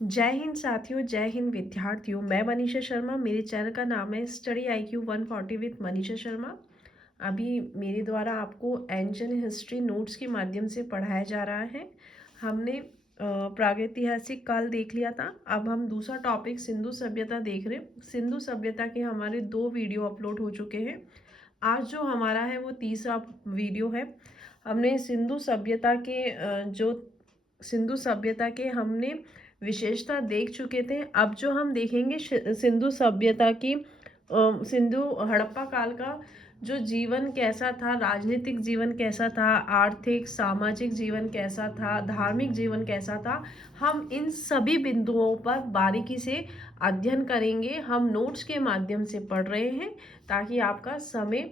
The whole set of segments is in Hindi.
जय हिंद साथियों, जय हिंद विद्यार्थियों। मैं मनीषा शर्मा। मेरे चैनल का नाम है study IQ 140 with Manisha Sharma. अभी मेरे द्वारा आपको एंशिएंट हिस्ट्री नोट्स के माध्यम से पढ़ाया जा रहा है। हमने प्रागैतिहासिक काल देख लिया था। अब हम दूसरा टॉपिक सिंधु सभ्यता देख रहे हैं। सिंधु सभ्यता के हमारे 2 वीडियो अपलोड हो चुके हैं। आज जो हमारा है वो तीसरा वीडियो है। हमने सिंधु सभ्यता के सिंधु सभ्यता के हमने विशेषता देख चुके थे। अब जो हम देखेंगे सिंधु सभ्यता की सिंधु हड़प्पा काल का जो जीवन कैसा था, राजनीतिक जीवन कैसा था, आर्थिक सामाजिक जीवन कैसा था, धार्मिक जीवन कैसा था, हम इन सभी बिंदुओं पर बारीकी से अध्ययन करेंगे। हम नोट्स के माध्यम से पढ़ रहे हैं ताकि आपका समय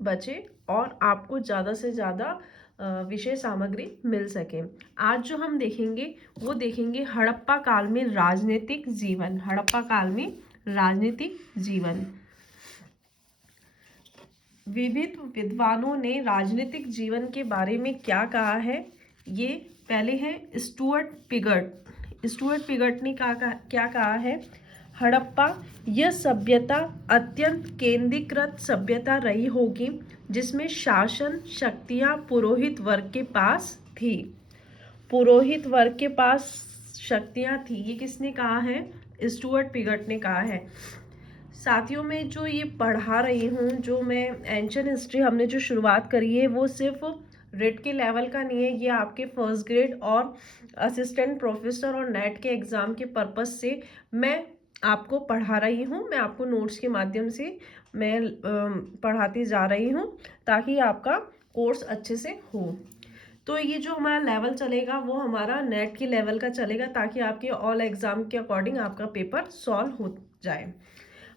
बचे और आपको ज़्यादा से ज़्यादा विषय सामग्री मिल सके। आज जो हम देखेंगे वो देखेंगे हड़प्पा काल में राजनीतिक जीवन। हड़प्पा काल में राजनीतिक जीवन। विविध विद्वानों ने राजनीतिक जीवन के बारे में क्या कहा है। ये पहले है स्टुअर्ट पिगट। स्टुअर्ट पिगट ने क्या कहा है। हड़प्पा यह सभ्यता अत्यंत केंद्रीकृत सभ्यता रही होगी जिसमें शासन शक्तियां पुरोहित वर्ग के पास थी। पुरोहित वर्ग के पास शक्तियां थी। ये किसने कहा है? स्टुअर्ट पिगट ने कहा है। साथियों में जो ये पढ़ा रही हूँ, जो मैं एंशिएंट हिस्ट्री हमने जो शुरुआत करी है वो सिर्फ रिट के लेवल का नहीं है। ये आपके फर्स्ट ग्रेड और असिस्टेंट प्रोफेसर और नेट के एग्ज़ाम के पर्पस से मैं आपको पढ़ा रही हूँ। मैं आपको नोट्स के माध्यम से मैं पढ़ाती जा रही हूँ ताकि आपका कोर्स अच्छे से हो। तो ये जो हमारा लेवल चलेगा वो हमारा नेट के लेवल का चलेगा ताकि आपके ऑल एग्ज़ाम के अकॉर्डिंग आपका पेपर सॉल्व हो जाए।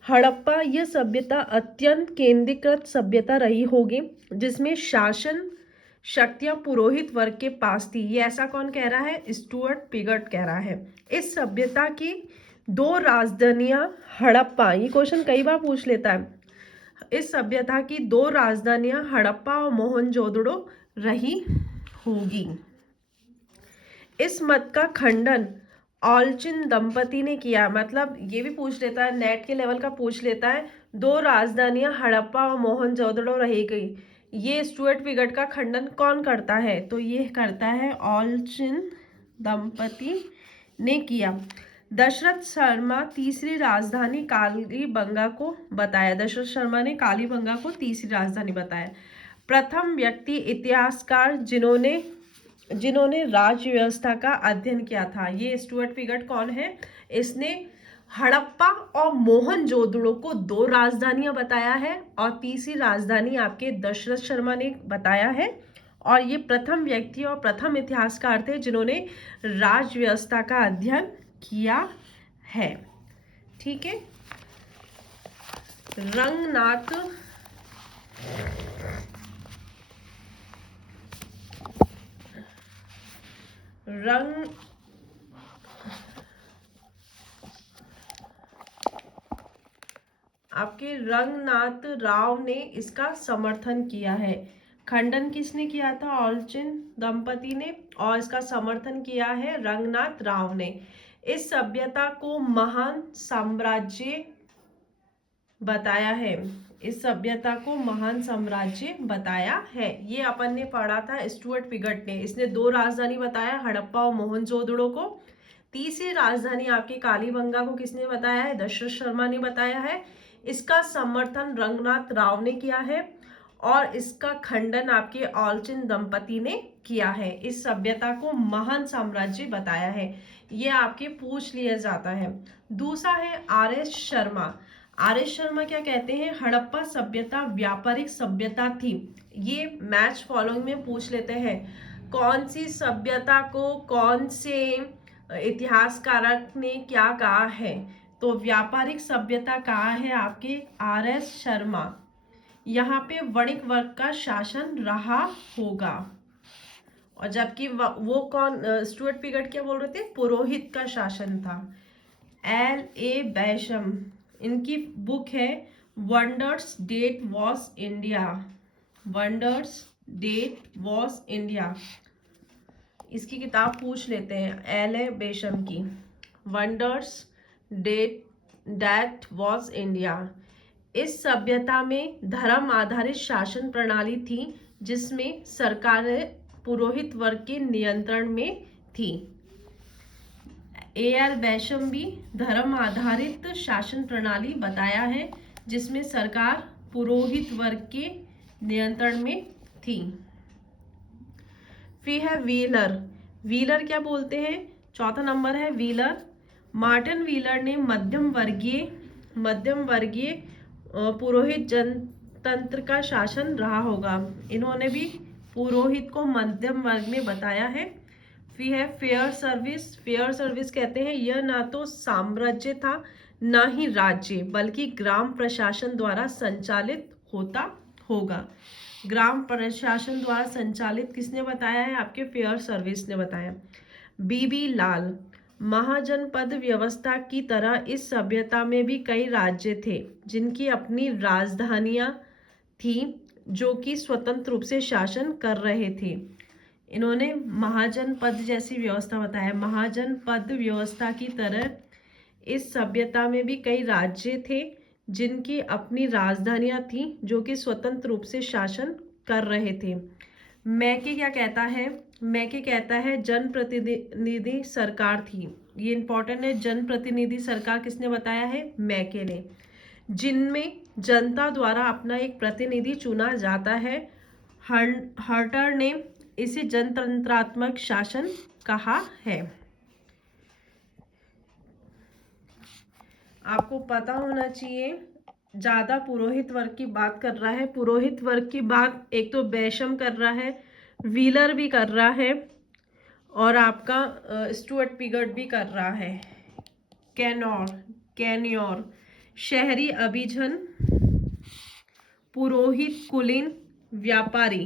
हड़प्पा यह सभ्यता अत्यंत केंद्रीकृत सभ्यता रही होगी जिसमें शासन शक्तियां पुरोहित वर्ग के पास थी। ये ऐसा कौन कह रहा है? स्टुअर्ट पिगट कह रहा है। इस सभ्यता की 2 राजधानियां हड़प्पा, ये क्वेश्चन कई बार पूछ लेता है। इस सभ्यता की 2 राजधानियां हड़प्पा और मोहनजोदड़ो रही होगी। इस मत का खंडन ऑलचिन दंपति ने किया। मतलब ये भी पूछ लेता है, नेट के लेवल का पूछ लेता है, 2 राजधानियां हड़प्पा और मोहनजोदड़ो रह गई। ये स्टुअर्ट पिगट का खंडन कौन करता है? तो ये करता है ऑलचिन दंपति ने किया। दशरथ शर्मा तीसरी राजधानी कालीबंगा को बताया। दशरथ शर्मा ने कालीबंगा को तीसरी राजधानी बताया। प्रथम व्यक्ति इतिहासकार जिन्होंने राज्य व्यवस्था का अध्ययन किया था। ये स्टुअर्ट पिगट कौन है? इसने हड़प्पा और मोहनजोदड़ो को 2 राजधानियां बताया है और तीसरी राजधानी आपके दशरथ शर्मा ने बताया है। और ये प्रथम व्यक्ति और प्रथम इतिहासकार थे जिन्होंने राज्य व्यवस्था का अध्ययन किया है। ठीक है। रंगनाथ आपके रंगनाथ राव ने इसका समर्थन किया है। खंडन किसने किया था? ऑलचिन दंपति ने। और इसका समर्थन किया है रंगनाथ राव ने। इस सभ्यता को महान साम्राज्य बताया है। इस सभ्यता को महान साम्राज्य बताया है। ये अपन ने पढ़ा था स्टुअर्ट पिगट ने। इसने 2 राजधानी बताया, हड़प्पा और मोहनजोदड़ो को। तीसरी राजधानी आपकी कालीबंगा को किसने बताया है? दशरथ शर्मा ने बताया है। इसका समर्थन रंगनाथ राव ने किया है और इसका खंडन आपके ऑलचिन दंपति ने किया है। इस सभ्यता को महान साम्राज्य बताया है। ये आपके पूछ लिया जाता है। दूसरा है RS शर्मा। RS शर्मा क्या कहते हैं? हड़प्पा सभ्यता व्यापारिक सभ्यता थी। ये मैच फॉलोइंग में पूछ लेते हैं। कौन सी सभ्यता को कौन से इतिहासकारक ने क्या कहा है? तो व्यापारिक सभ्यता कहा है आपके RS शर्मा। यहाँ पे वणिक वर्ग का शासन रहा होगा। और जबकि वो कौन स्टुअर्ट पिगट क्या बोल रहे थे? पुरोहित का शासन था। LA बैशम, इनकी बुक है wonders that was India. Wonders that was India. इसकी किताब पूछ लेते हैं, एल.ए. बेशम की, वंडर्स दैट वाज इंडिया। इस सभ्यता में धर्म आधारित शासन प्रणाली थी जिसमें सरकार पुरोहित वर्ग के नियंत्रण में थी। ए.एल. बेशम भी धर्म आधारित शासन प्रणाली बताया है जिसमें सरकार पुरोहित वर्ग के नियंत्रण में थी। फिर है व्हीलर। व्हीलर क्या बोलते हैं? चौथा नंबर है व्हीलर। मार्टिन व्हीलर ने मध्यम वर्गीय पुरोहित जनतंत्र का शासन रहा होगा। इन्होंने भी पुरोहित को मध्यम वर्ग में बताया है। फिर है फेयर सर्विस। फेयर सर्विस कहते हैं यह ना तो साम्राज्य था ना ही राज्य, बल्कि ग्राम प्रशासन द्वारा संचालित होता होगा। ग्राम प्रशासन द्वारा संचालित किसने बताया है? आपके फेयर सर्विस ने बताया। बीबी लाल। महाजनपद व्यवस्था की तरह इस सभ्यता में भी कई राज्य थे जिनकी अपनी राजधानियां थी जो कि स्वतंत्र रूप से शासन कर रहे थे। इन्होंने महाजनपद जैसी व्यवस्था बताया। महाजनपद व्यवस्था की तरह इस सभ्यता में भी कई राज्य थे जिनकी अपनी राजधानियां थी जो कि स्वतंत्र रूप से शासन कर रहे थे। मैके क्या कहता है? मैके कहता है जनप्रतिनिधि सरकार थी। ये इंपॉर्टेंट है। जनप्रतिनिधि सरकार किसने बताया है? मैके ने। जिनमें जनता द्वारा अपना एक प्रतिनिधि चुना जाता है। हर्टर ने इसे जनतंत्रात्मक शासन कहा है। आपको पता होना चाहिए, ज्यादा पुरोहित वर्ग की बात कर रहा है। पुरोहित वर्ग की बात एक तो बेशम कर रहा है, व्हीलर भी कर रहा है और आपका स्टुअर्ट पिगर्ट भी कर रहा है। कैन्योर शहरी अभिजन, पुरोहित कुलीन व्यापारी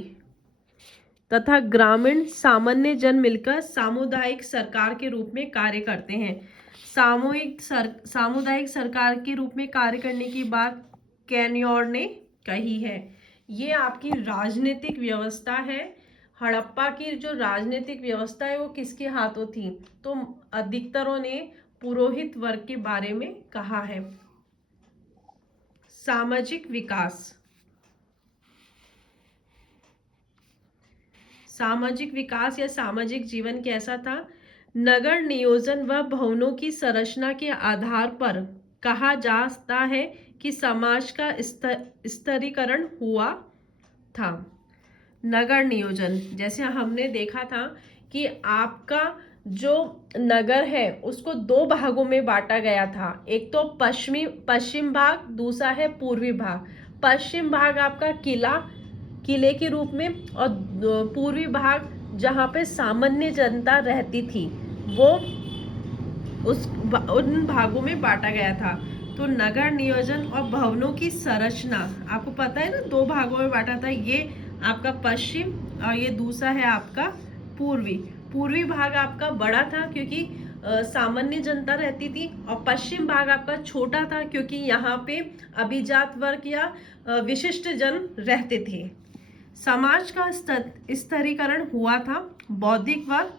तथा ग्रामीण सामान्य जन मिलकर सामुदायिक सरकार के रूप में कार्य करते हैं। सामुदायिक सरकार के रूप में कार्य करने की बात कैन्योर ने कही है। ये आपकी राजनीतिक व्यवस्था है। हड़प्पा की जो राजनीतिक व्यवस्था है वो किसके हाथों थी? तो अधिकतरों ने पुरोहित वर्ग के बारे में कहा है। सामाजिक विकास। सामाजिक विकास या सामाजिक जीवन कैसा था? नगर नियोजन व भवनों की संरचना के आधार पर कहा जाता है कि समाज का स्तरीकरण हुआ था। नगर नियोजन, जैसे हमने देखा था कि आपका जो नगर है उसको दो भागों में बांटा गया था। एक तो पश्चिम भाग, दूसरा है पूर्वी भाग। पश्चिम भाग आपका किले के रूप में और पूर्वी भाग जहाँ पे सामान्य जनता रहती थी वो उन भागों में बांटा गया था। तो नगर नियोजन और भवनों की संरचना आपको पता है ना, दो भागों में बांटा था। ये आपका पश्चिम और ये दूसरा है आपका पूर्वी। पूर्वी भाग आपका बड़ा था क्योंकि सामान्य जनता रहती थी और पश्चिम भाग आपका छोटा था क्योंकि यहाँ पे अभिजात वर्ग या विशिष्ट जन रहते थे। समाज का स्तरीकरण हुआ था। बौद्धिक वर्ग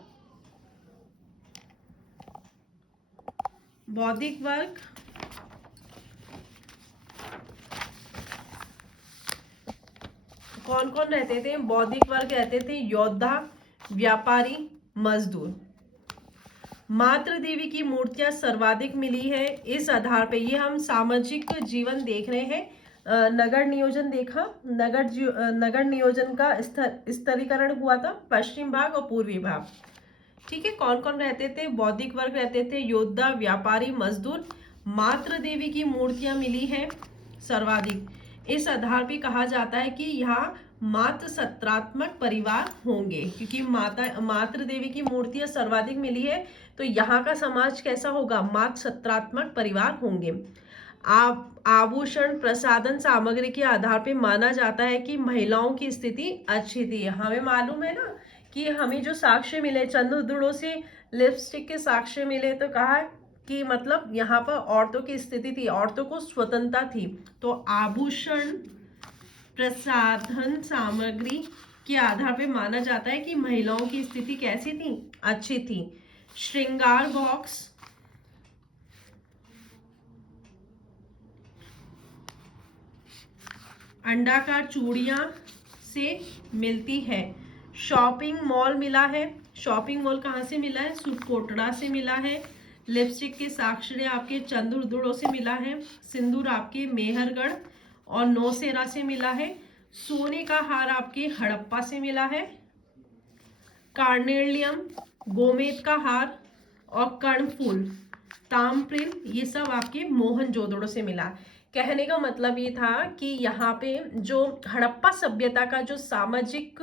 कौन कौन रहते थे? बौद्धिक वर्ग रहते थे योद्धा, व्यापारी, मजदूर। मातृ देवी की मूर्तियां सर्वाधिक मिली है। इस आधार पे ये हम सामाजिक जीवन देख रहे हैं। नगर नियोजन देखा। नगर नियोजन का स्तरीकरण हुआ था पश्चिम भाग और पूर्वी भाग। ठीक है। कौन कौन रहते थे? बौद्धिक वर्ग रहते थे, योद्धा, व्यापारी, मजदूर। मातृ देवी की मूर्तियां मिली है सर्वाधिक। इस आधार पे कहा जाता है कि यहाँ मातृ सत्रात्मक परिवार होंगे क्योंकि मातृ देवी की मूर्तियां सर्वाधिक मिली है। तो यहाँ का समाज कैसा होगा? मातृ सत्रात्मक परिवार होंगे। आभूषण प्रसाधन सामग्री के आधार पे माना जाता है कि महिलाओं की स्थिति अच्छी थी। हमें मालूम है ना कि हमें जो साक्ष्य मिले, चंद्रद्रुड़ों से लिपस्टिक के साक्ष्य मिले, तो कहा कि मतलब यहाँ पर औरतों की स्थिति थी, औरतों को स्वतंत्रता थी। तो आभूषण प्रसाधन सामग्री के आधार पे माना जाता है कि महिलाओं की स्थिति कैसी थी, अच्छी थी। श्रृंगार बॉक्स, अंडाकार चूड़ियां से मिलती है। शॉपिंग मॉल मिला है, शॉपिंग मॉल कहाँ से मिला है, सुकोटड़ा से मिला है। लिपस्टिक के साक्षरे आपके चंद्रदुड़ो से मिला है। सिंदूर आपके मेहरगढ़ और नौसेरा से मिला है। सोने का हार आपके हड़प्पा से मिला है। कार्नेलियम, गोमेद का हार और कर्णफूल, ताम्रप्रिल, ये सब आपके मोहनजोदड़ो से मिला। कहने का मतलब ये था कि यहाँ पे जो हड़प्पा सभ्यता का जो सामाजिक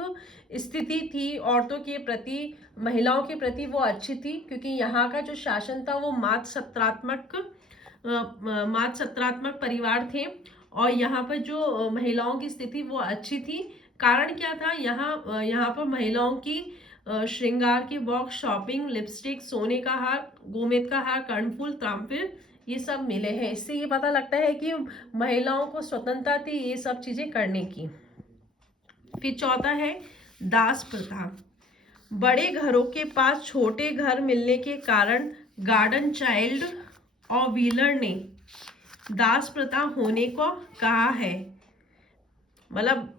स्थिति थी औरतों के प्रति, महिलाओं के प्रति, वो अच्छी थी, क्योंकि यहाँ का जो शासन था वो मात सत्रात्मक परिवार थे और यहाँ पर जो महिलाओं की स्थिति वो अच्छी थी। कारण क्या था, यहाँ पर महिलाओं की श्रृंगार के बॉक्स, शॉपिंग, लिपस्टिक, सोने का हार, गोमेद का हार, कर्णफूल, ताम्रप्रिल, ये सब मिले हैं। इससे ये पता लगता है कि महिलाओं को स्वतंत्रता थी ये सब चीजें करने की। फिर चौथा है दास प्रथा। बड़े घरों के पास छोटे घर मिलने के कारण गार्डन चाइल्ड और व्हीलर ने दास प्रथा होने को कहा है। मतलब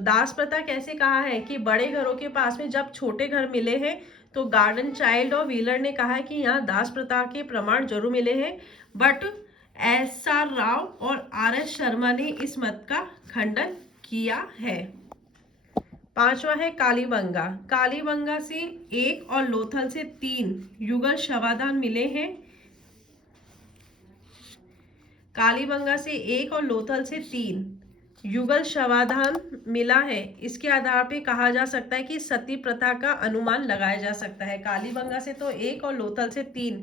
दास प्रथा कैसे कहा है कि बड़े घरों के पास में जब छोटे घर मिले हैं तो गार्डन चाइल्ड और व्हीलर ने कहा है कि यहाँ दास प्रथा के प्रमाण जरूर मिले हैं, बट एस.आर. राव और आर.एस. शर्मा ने इस मत का खंडन किया है। पांचवा है कालीबंगा। कालीबंगा से 1 और लोथल से 3 युगल शवाधान मिले हैं। कालीबंगा से 1 और लोथल से 3 युगल शवाधान मिला है। इसके आधार पे कहा जा सकता है कि सती प्रथा का अनुमान लगाया जा सकता है। कालीबंगा से तो 1 और लोथल से 3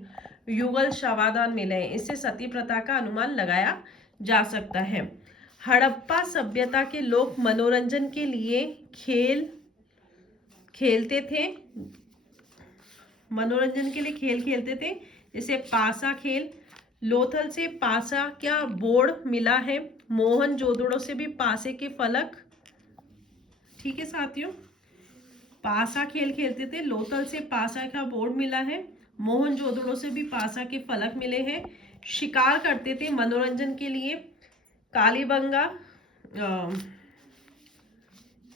युगल शवाधान मिले हैं, इससे सती प्रथा का अनुमान लगाया जा सकता है। हड़प्पा सभ्यता के लोग मनोरंजन के लिए खेल खेलते थे, मनोरंजन के लिए खेल खेलते थे, जैसे पासा खेल। लोथल से पासा क्या बोर्ड मिला है। मोहनजोदड़ो से भी पासे के फलक, ठीक है साथियों, पासा खेल खेलते थे। लोथल से पासा का बोर्ड मिला है। मोहनजोदड़ो से भी पासा के फलक मिले हैं। शिकार करते थे मनोरंजन के लिए। कालीबंगा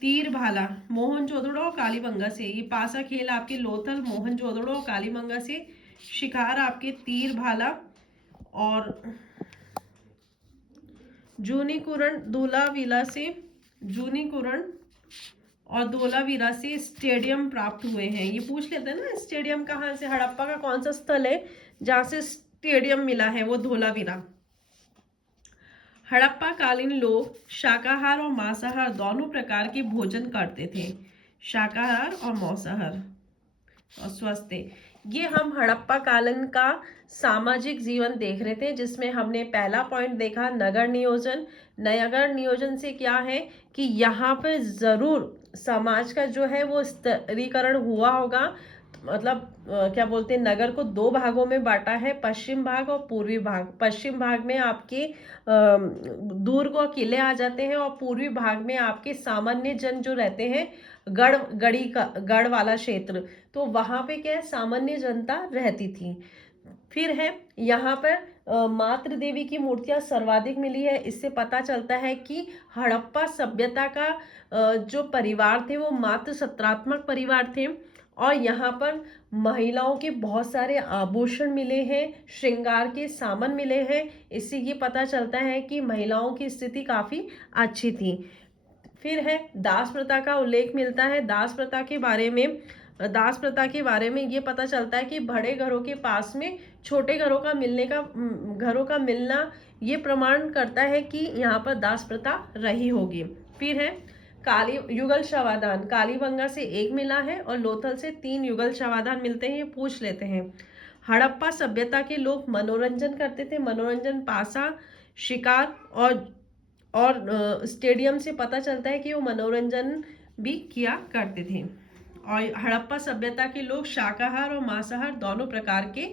तीर भाला, मोहनजोदड़ो और कालीबंगा से, ये पासा खेल आपके लोथल, मोहनजोदड़ो और कालीबंगा से। शिकार आपके तीर भाला और जूनीकुरण धोलावीरा से, जूनीकुरण और धोलावीरा से स्टेडियम प्राप्त हुए हैं। ये पूछ लेते हैं ना, स्टेडियम कहाँ से, हड़प्पा का कौन सा स्थल है जहाँ से स्टेडियम मिला है, वो धोलावीरा। हड़प्पा कालीन लोग शाकाहार और मांसाहार दोनों प्रकार के भोजन करते थे। शाकाहार और मांसाहार और स्वस्थ। ये हम हड़प्पा कालीन का सामाजिक जीवन देख रहे थे, जिसमें हमने पहला पॉइंट देखा नगर नियोजन। नगर नियोजन से क्या है कि यहाँ पर जरूर समाज का जो है वो स्तरीकरण हुआ होगा। मतलब क्या बोलते हैं, नगर को 2 भागों में बांटा है, पश्चिम भाग और पूर्वी भाग। पश्चिम भाग में आपके दुर्ग और किले आ जाते हैं और पूर्वी भाग में आपके सामान्य जन जो रहते हैं, गढ़ वाला क्षेत्र, तो वहां पे क्या है, सामान्य जनता रहती थी। फिर है यहाँ पर मातृ देवी की मूर्तियां सर्वाधिक मिली है। इससे पता चलता है कि हड़प्पा सभ्यता का जो परिवार थे वो मातृ सत्रात्मक परिवार थे। और यहाँ पर महिलाओं के बहुत सारे आभूषण मिले हैं, श्रृंगार के सामान मिले हैं। इससे ये पता चलता है कि महिलाओं की स्थिति काफी अच्छी थी। फिर है दास प्रथा का उल्लेख मिलता है। दास प्रथा के बारे में ये पता चलता है कि बड़े घरों के पास में छोटे घरों का मिलना ये प्रमाण करता है कि यहाँ पर दास प्रथा रही होगी। फिर है युगल शवाधान। कालीबंगा से 1 मिला है और लोथल से 3 युगल शवाधान मिलते हैं। ये पूछ लेते हैं। हड़प्पा सभ्यता के लोग मनोरंजन करते थे। मनोरंजन पासा, शिकार और स्टेडियम से पता चलता है कि वो मनोरंजन भी किया करते थे। और हड़प्पा सभ्यता के लोग शाकाहार और मांसाहार दोनों प्रकार के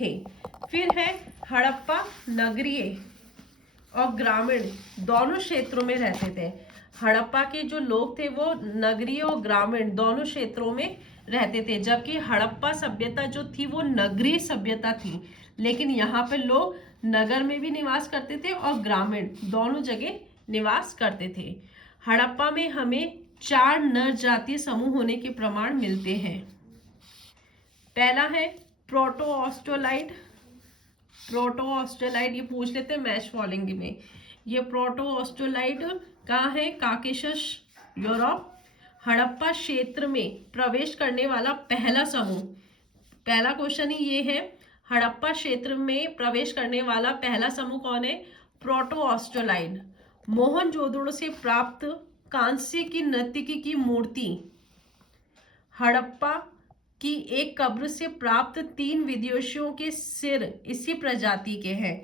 थे। फिर है हड़प्पा नगरीय और ग्रामीण दोनों क्षेत्रों में रहते थे। हड़प्पा के जो लोग थे वो नगरीय और ग्रामीण दोनों क्षेत्रों में रहते थे, जबकि हड़प्पा सभ्यता जो थी वो नगरीय सभ्यता थी, लेकिन यहाँ पे लोग नगर में भी निवास करते थे और ग्रामीण दोनों जगह निवास करते थे। हड़प्पा में हमें 4 नर जातीय समूह होने के प्रमाण मिलते हैं। पहला है प्रोटो ऑस्ट्रोलाइड। प्रोटो ऑस्ट्रोलाइड ये पूछ लेते हैं मैच फॉलोइंग में। ये प्रोटो ऑस्ट्रोलाइड कहाँ है? Caucasus, Europe. हड़प्पा क्षेत्र में प्रवेश करने वाला पहला समूह, पहला क्वेश्चन ही ये है, हड़प्पा क्षेत्र में प्रवेश करने वाला पहला समूह कौन है? प्रोटो ऑस्ट्रोलाइड। मोहनजोदड़ो से प्राप्त कांस्य की नर्तकी की मूर्ति हड़प्पा की एक कब्र से प्राप्त 3 विदेशियों के सिर इसी प्रजाति के हैं।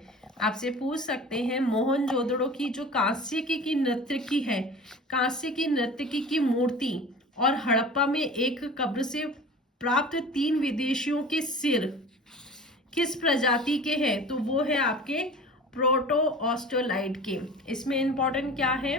आपसे पूछ सकते हैं मोहनजोदड़ो की जो कांस्य की नर्तकी है, कांस्य की नर्तकी की मूर्ति और हड़प्पा में एक कब्र से प्राप्त 3 विदेशियों के सिर किस प्रजाति के हैं? तो वो है आपके प्रोटो ऑस्ट्रोलाइड के। इसमें इंपॉर्टेंट क्या है?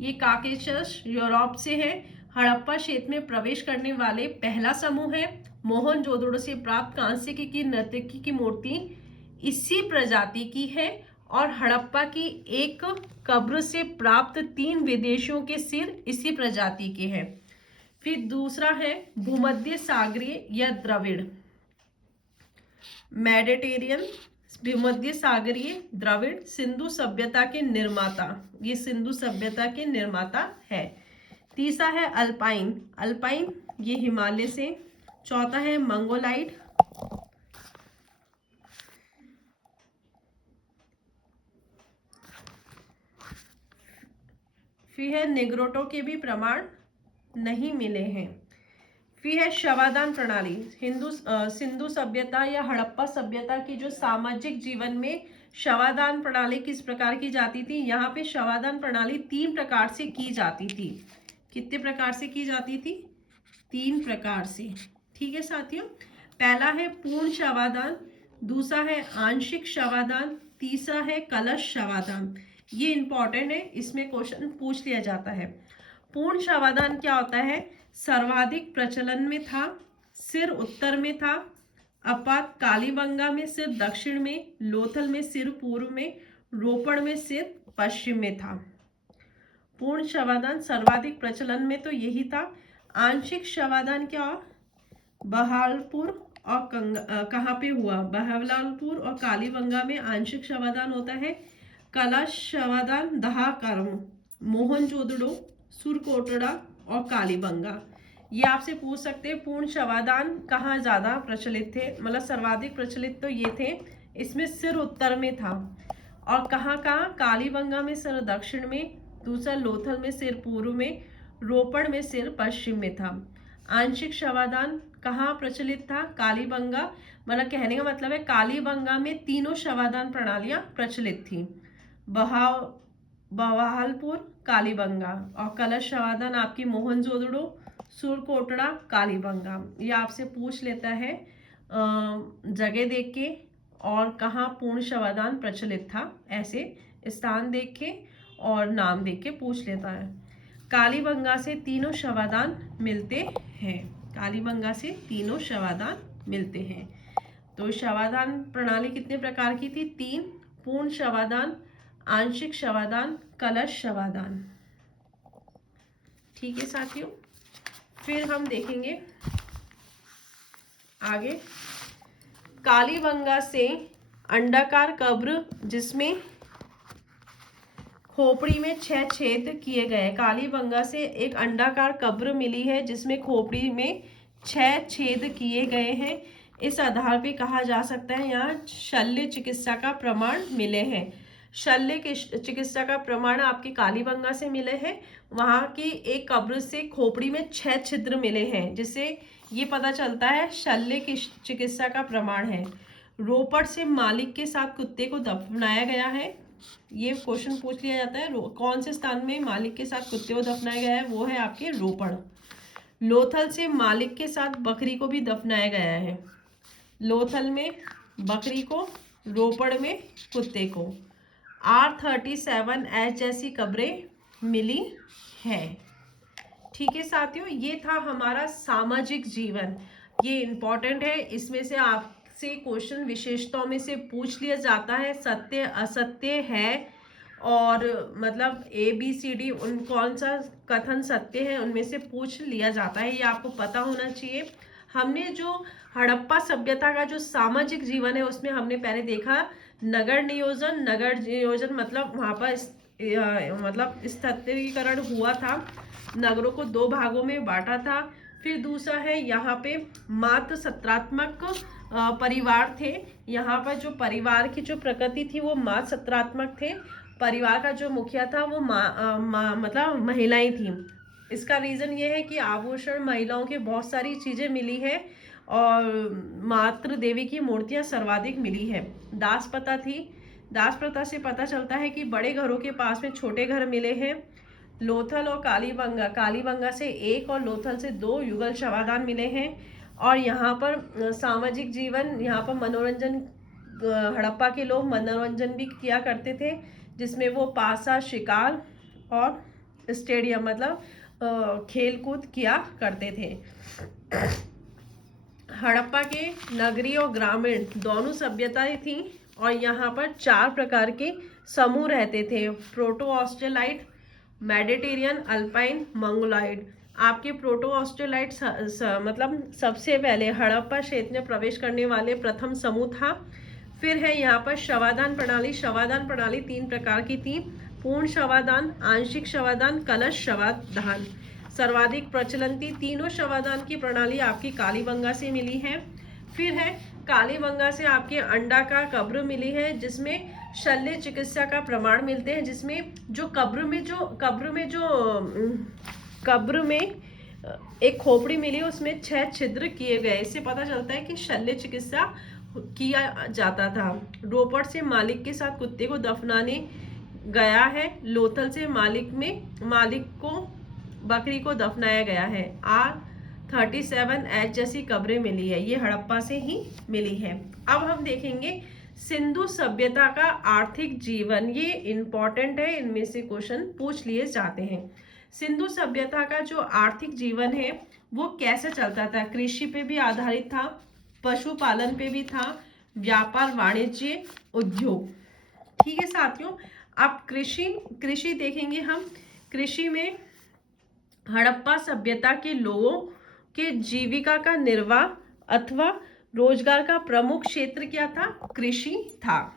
ये काकेशस यूरोप से है। हड़प्पा क्षेत्र में प्रवेश करने वाले पहला समूह है। मोहनजोदड़ो से प्राप्त कांस्य की नर्तकी की मूर्ति इसी प्रजाति की है और हड़प्पा की एक कब्र से प्राप्त 3 विदेशियों के सिर इसी प्रजाति के हैं। फिर दूसरा है भूमध्य सागरीय या द्रविड़, मेडिटेरियन, भूमध्य सागरीय, द्रविड़, सिंधु सभ्यता के निर्माता, ये सिंधु सभ्यता के निर्माता है। तीसरा है अल्पाइन, अल्पाइन ये हिमालय से। चौथा है मंगोलाइड, फिर है निग्रोटो के भी प्रमाण नहीं मिले हैं। फिर है शवादान प्रणाली, सिंधु सभ्यता या हड़प्पा सभ्यता की जो सामाजिक जीवन में शवादान प्रणाली किस प्रकार की जाती थी? यहाँ पे शवादान प्रणाली 3 प्रकार से की जाती थी। कितने प्रकार से की जाती थी? 3 प्रकार से। ठीक है साथियों, पहला है पूर्ण शवादान, दूसरा है आंशिक शवादान, तीसरा है कलश शवादान। ये इंपॉर्टेंट है, इसमें क्वेश्चन पूछ लिया जाता है। पूर्ण शवादान क्या होता है? सर्वाधिक प्रचलन में था, सिर उत्तर में था, अपात कालीबंगा में सिर दक्षिण में, लोथल में सिर पूर्व में, रोपड़ में सिर पश्चिम में था। पूर्ण शवादान सर्वाधिक प्रचलन में तो यही था। आंशिक शवादान क्या? बहावलपुर और कहाँ पे हुआ? बहावलपुर और कालीबंगा में आंशिक शवादान होता है। कलश शवादान दहाकर्म, मोहनजोदड़ो, सुरकोटड़ा और कालीबंगा। ये आपसे पूछ सकते हैं पूर्ण शवादान कहाँ ज्यादा प्रचलित थे, मतलब सर्वाधिक प्रचलित तो ये थे। इसमें सिर उत्तर में था और कहाँ कहाँ? कालीबंगा में सिर दक्षिण में, दूसरा लोथल में सिर पूर्व में, रोपड़ में सिर पश्चिम में था। आंशिक शवादान कहाँ प्रचलित था? कालीबंगा, मतलब कहने का मतलब है कालीबंगा में तीनों शवादान प्रणालियां प्रचलित थी, बहावलपुर, कालीबंगा। और कलश शवादान आपकी मोहनजोदड़ो, सुरकोटड़ा, कालीबंगा। ये आपसे पूछ लेता है जगह देख के और कहाँ पूर्ण शवादान प्रचलित था, ऐसे स्थान देख के और नाम देख के पूछ लेता है। कालीबंगा से तीनों शवादान मिलते हैं, कालीबंगा से तीनों शवादान मिलते हैं। तो शवादान प्रणाली कितने प्रकार की थी? 3, पूर्ण शवादान, आंशिक शवादान, कलश शवादान। ठीक है साथियों, फिर हम देखेंगे आगे कालीबंगा से अंडाकार कब्र जिसमें खोपड़ी में 6 छेद किए गए। कालीबंगा से एक अंडाकार कब्र मिली है जिसमें खोपड़ी में 6 छेद किए गए हैं। इस आधार पे कहा जा सकता है यहाँ शल्य चिकित्सा का प्रमाण मिले हैं। शल्य चिकित्सा का प्रमाण आपके कालीबंगा से मिले हैं। वहाँ की एक कब्र से खोपड़ी में 6 छिद्र मिले हैं, जिससे ये पता चलता है शल्य की चिकित्सा का प्रमाण है। रोपड़ से मालिक के साथ कुत्ते को दफनाया गया है। ये क्वेश्चन पूछ लिया जाता है, कौन से स्थान में मालिक के साथ कुत्ते को दफनाया गया है? वो है आपके रोपड़। लोथल से मालिक के साथ बकरी को भी दफनाया गया है। लोथल में बकरी को, रोपड़ में कुत्ते को। R37H जैसी कब्रें मिली है। ठीक है साथियों, ये था हमारा सामाजिक जीवन। ये इम्पोर्टेंट है, इसमें से आपसे क्वेश्चन विशेषताओं में से पूछ लिया जाता है, सत्य असत्य है और मतलब ABCD उन कौन सा कथन सत्य है उनमें से पूछ लिया जाता है, ये आपको पता होना चाहिए। हमने जो हड़प्पा सभ्यता का जो सामाजिक जीवन है उसमें हमने पहले देखा नगर नियोजन मतलब वहाँ पर मतलब स्थलीकरण हुआ था, नगरों को 2 भागों में बांटा था। फिर दूसरा है यहाँ पे मात्र सत्रात्मक परिवार थे, यहाँ पर जो परिवार की जो प्रकृति थी वो मात्र सत्रात्मक थे, परिवार का जो मुखिया था वो मतलब महिलाएं थी। इसका रीजन ये है कि आभूषण महिलाओं के बहुत सारी चीजें मिली है और मातृ देवी की मूर्तियां सर्वाधिक मिली है। दास प्रथा थी, दास प्रथा से पता चलता है कि बड़े घरों के पास में छोटे घर मिले हैं। लोथल और कालीबंगा, कालीबंगा से 1 और लोथल से 2 युगल शवादान मिले हैं। और यहाँ पर सामाजिक जीवन, यहाँ पर मनोरंजन, हड़प्पा के लोग मनोरंजन भी किया करते थे जिसमें वो पासा, शिकार और स्टेडियम मतलब खेल कूद किया करते थे। हड़प्पा के नगरीय और ग्रामीण दोनों सभ्यताएं थी और यहाँ पर 4 प्रकार के समूह रहते थे, प्रोटो ऑस्ट्रेलाइट, मेडिटेरियन, अल्पाइन, मंगोलॉइड। आपके प्रोटो ऑस्ट्रेलाइट मतलब सबसे पहले हड़प्पा क्षेत्र में प्रवेश करने वाले प्रथम समूह था। फिर है यहाँ पर शवादान प्रणाली, शवादान प्रणाली 3 प्रकार की थी, पूर्ण शवादान, आंशिक शवादान, कलश शवादान। सर्वाधिक प्रचलन थी तीनों शवादान की प्रणाली आपकी कालीबंगा से मिली है। फिर है कालीबंगा से आपके अंडाकार कब्र मिली है जिसमें शल्य चिकित्सा का प्रमाण मिलते हैं, जिसमें जो कब्र में एक खोपड़ी मिली उसमें 6 छिद्र किए गए। इससे पता चलता है कि शल्य चिकित्सा किया जाता था। रोपड़ से मालिक के साथ कुत्ते को दफनाने गया है, लोथल से मालिक को बकरी को दफनाया गया है। R37H जैसी कब्रें मिली है, ये हड़प्पा से ही मिली है। अब हम देखेंगे सिंधु सभ्यता का आर्थिक जीवन, ये इंपॉर्टेंट है, इनमें से क्वेश्चन पूछ लिए जाते हैं। सिंधु सभ्यता का जो आर्थिक जीवन है वो कैसे चलता था, कृषि पे भी आधारित था, पशुपालन पे भी था, व्यापार, वाणिज्य, उद्योग। ठीक है साथियों, अब कृषि देखेंगे हम। कृषि में हड़प्पा सभ्यता के लोगों के जीविका का निर्वाह अथवा रोजगार का प्रमुख क्षेत्र क्या था, कृषि था।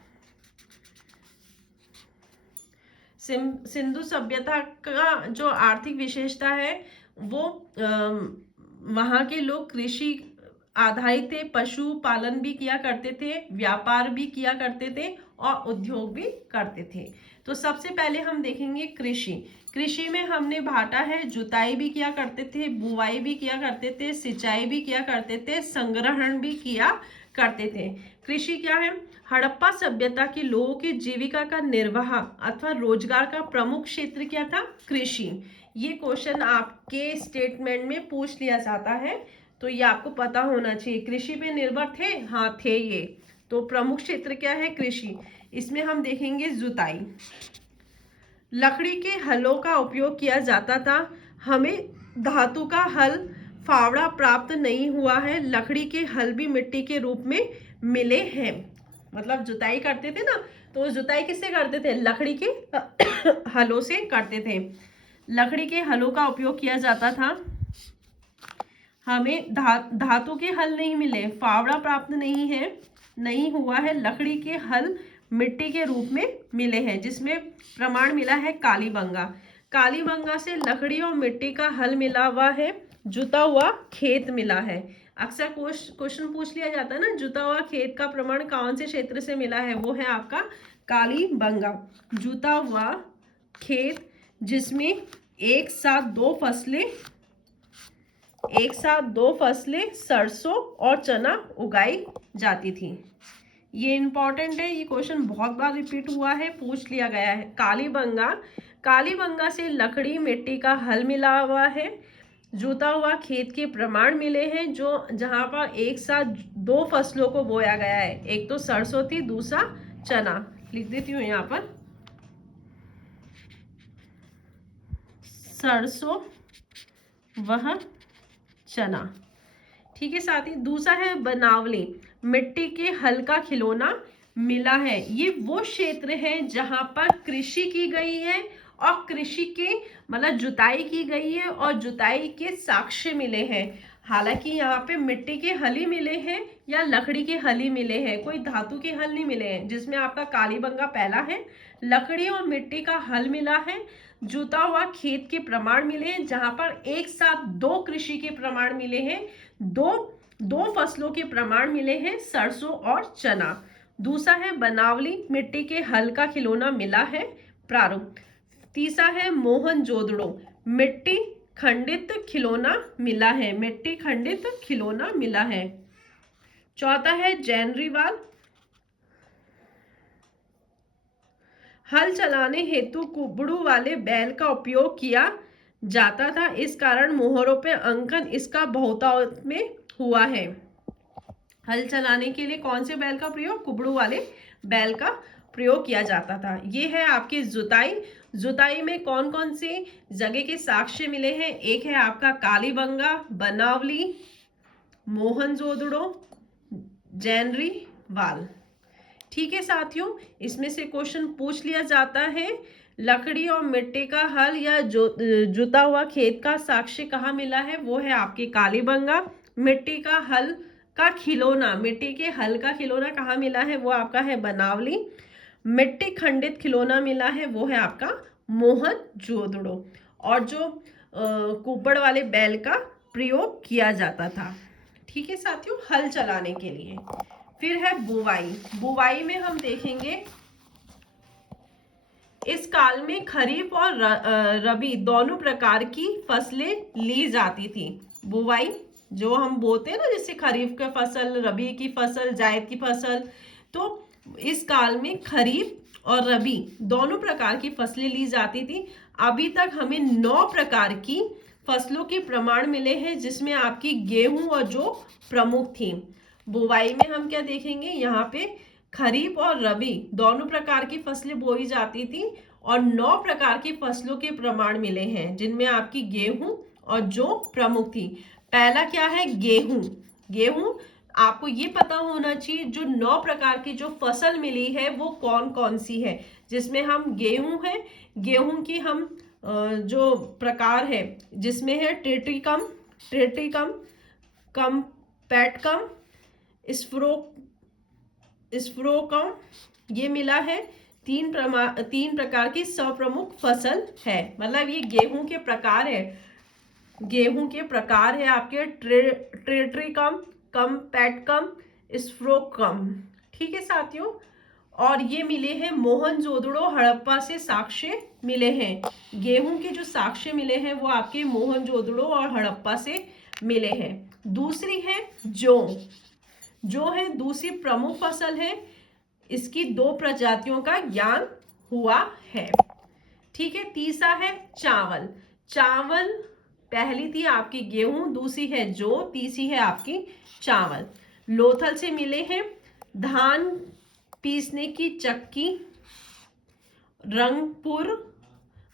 सिंधु सभ्यता का जो आर्थिक विशेषता है वो वहां के लोग कृषि आधारित थे, पशु पालन भी किया करते थे, व्यापार भी किया करते थे और उद्योग भी करते थे। तो सबसे पहले हम देखेंगे कृषि में हमने बांटा है, जुताई भी किया करते थे, बुवाई भी किया करते थे, सिंचाई भी किया करते थे, संग्रहण भी किया करते थे। कृषि क्या है, हड़प्पा सभ्यता के लोगों की जीविका का निर्वाह अथवा रोजगार का प्रमुख क्षेत्र क्या था, कृषि। ये क्वेश्चन आपके स्टेटमेंट में पूछ लिया जाता है तो ये आपको पता होना चाहिए। कृषि पे निर्भर थे, हाँ थे ये। तो प्रमुख क्षेत्र क्या है, कृषि। इसमें हम देखेंगे जुताई, लकड़ी के हलों का उपयोग किया जाता था, हमें धातु का हल फावड़ा प्राप्त नहीं हुआ है, लकड़ी के हल भी मिट्टी के रूप में मिले हैं। मतलब जुताई करते थे ना, तो जुताई किससे करते थे, लकड़ी के हलों से करते थे, लकड़ी के हलों का उपयोग किया जाता था। हमें धातु के हल नहीं मिले, फावड़ा प्राप्त नहीं हुआ है, लकड़ी के हल मिट्टी के रूप में मिले हैं, जिसमें प्रमाण मिला है कालीबंगा। कालीबंगा से लकड़ी और मिट्टी का हल मिला हुआ है, जुता हुआ खेत मिला है। अक्सर क्वेश्चन पूछ लिया जाता है ना, जुता हुआ खेत का प्रमाण कौन से क्षेत्र से मिला है, वो है आपका कालीबंगा। जुता हुआ खेत जिसमें एक साथ दो फसलें सरसों और चना उगाई जाती थी। ये इंपॉर्टेंट है, ये क्वेश्चन बहुत बार रिपीट हुआ है, पूछ लिया गया है। कालीबंगा से लकड़ी मिट्टी का हल मिला हुआ है, जोता हुआ खेत के प्रमाण मिले हैं, जो जहां पर एक साथ 2 फसलों को बोया गया है, एक तो सरसों थी, दूसरा चना। लिख देती हूँ यहाँ पर। सरसों वह चना। ठीक है साथी। दूसरा है बनावली, मिट्टी के हल का खिलौना मिला है। ये वो क्षेत्र है जहां पर कृषि की गई है और कृषि के मतलब जुताई की गई है और जुताई के साक्ष्य मिले हैं। हालांकि यहाँ पे मिट्टी के हल ही मिले हैं या लकड़ी के हल ही मिले हैं, कोई धातु के हल नहीं मिले हैं, जिसमें आपका कालीबंगा पहला है। लकड़ी और मिट्टी का हल मिला है, जुता हुआ खेत के प्रमाण मिले हैं, जहां पर एक साथ दो कृषि के प्रमाण मिले हैं, दो फसलों के प्रमाण मिले हैं, सरसों और चना। दूसरा है बनावली, मिट्टी के हल का खिलौना मिला है, प्रारूप। तीसरा है मोहनजोदड़ो, मिट्टी खंडित खिलौना मिला है, मिट्टी खंडित खिलौना मिला है। चौथा है जैनरीवाल, हल चलाने हेतु कुबड़ू वाले बैल का उपयोग किया जाता था, इस कारण मोहरों पे अंकन इसका बहुतायत में हुआ है। हल चलाने के लिए कौन से बैल का प्रयोग? कुबड़ू वाले बैल का प्रयोग किया जाता था। ये है आपकी जुताई। जुताई में कौन कौन से जगह के साक्ष्य मिले हैं? एक है आपका कालीबंगा, बनावली, मोहनजोदड़ो, जैनरीवाल। ठीक है साथियों, इसमें से क्वेश्चन पूछ लिया जाता है। लकड़ी और मिट्टी का हल या जुता हुआ खेत का साक्ष्य कहाँ मिला है? वो है आपके कालीबंगा। मिट्टी का हल का खिलौना, मिट्टी के हल का खिलौना कहाँ मिला है? वो आपका है बनावली। मिट्टी खंडित खिलौना मिला है, वो है आपका मोहनजोदड़ो। और जो कुब्बड़ वाले बैल का प्रयोग किया जाता था। ठीक है साथियों, हल चलाने के लिए। फिर है बुवाई। बुवाई में हम देखेंगे इस काल में खरीफ और रबी दोनों प्रकार की फसलें ली जाती थी। बुवाई जो हम बोते हैं ना, जैसे खरीफ का फसल, रबी की फसल, जायद की फसल, तो इस काल में खरीफ और रबी दोनों प्रकार की फसलें ली जाती थी। अभी तक हमें 9 प्रकार की फसलों के प्रमाण मिले हैं, जिसमें आपकी गेहूं और जो प्रमुख थी। बुवाई में हम क्या देखेंगे? यहाँ पे खरीफ और रबी दोनों प्रकार की फसलें बोई जाती थी और 9 प्रकार की फसलों के प्रमाण मिले हैं, जिनमें आपकी गेहूं और जो प्रमुख थी। पहला क्या है? गेहूं। गेहूं आपको ये पता होना चाहिए जो 9 प्रकार की जो फसल मिली है वो कौन कौन सी है, जिसमें हम गेहूं है, गेहूं की हम जो प्रकार है जिसमें है ट्रेटिकम, कम्पैटकम, स्फ्रोकम, ये मिला है। 3 प्रकार की प्रमुख फसल है। मतलब ये गेहूं के प्रकार है। गेहूं के प्रकार है आपके ट्रेट्रिकम, कम्पैटकम, स्फ्रोकम। ठीक है साथियों, और ये मिले हैं मोहनजोदड़ो, हड़प्पा से साक्ष्य मिले हैं। गेहूं के जो साक्ष्य मिले हैं वो आपके मोहनजोदड़ो और हड़प्पा से मिले हैं। दूसरी है जो है दूसरी प्रमुख फसल है। इसकी 2 प्रजातियों का ज्ञान हुआ है। ठीक है। तीसरा है चावल। चावल पहली थी आपकी गेहूं, दूसरी है जौ, तीसरी है आपकी चावल। लोथल से मिले हैं। धान पीसने की चक्की रंगपुर,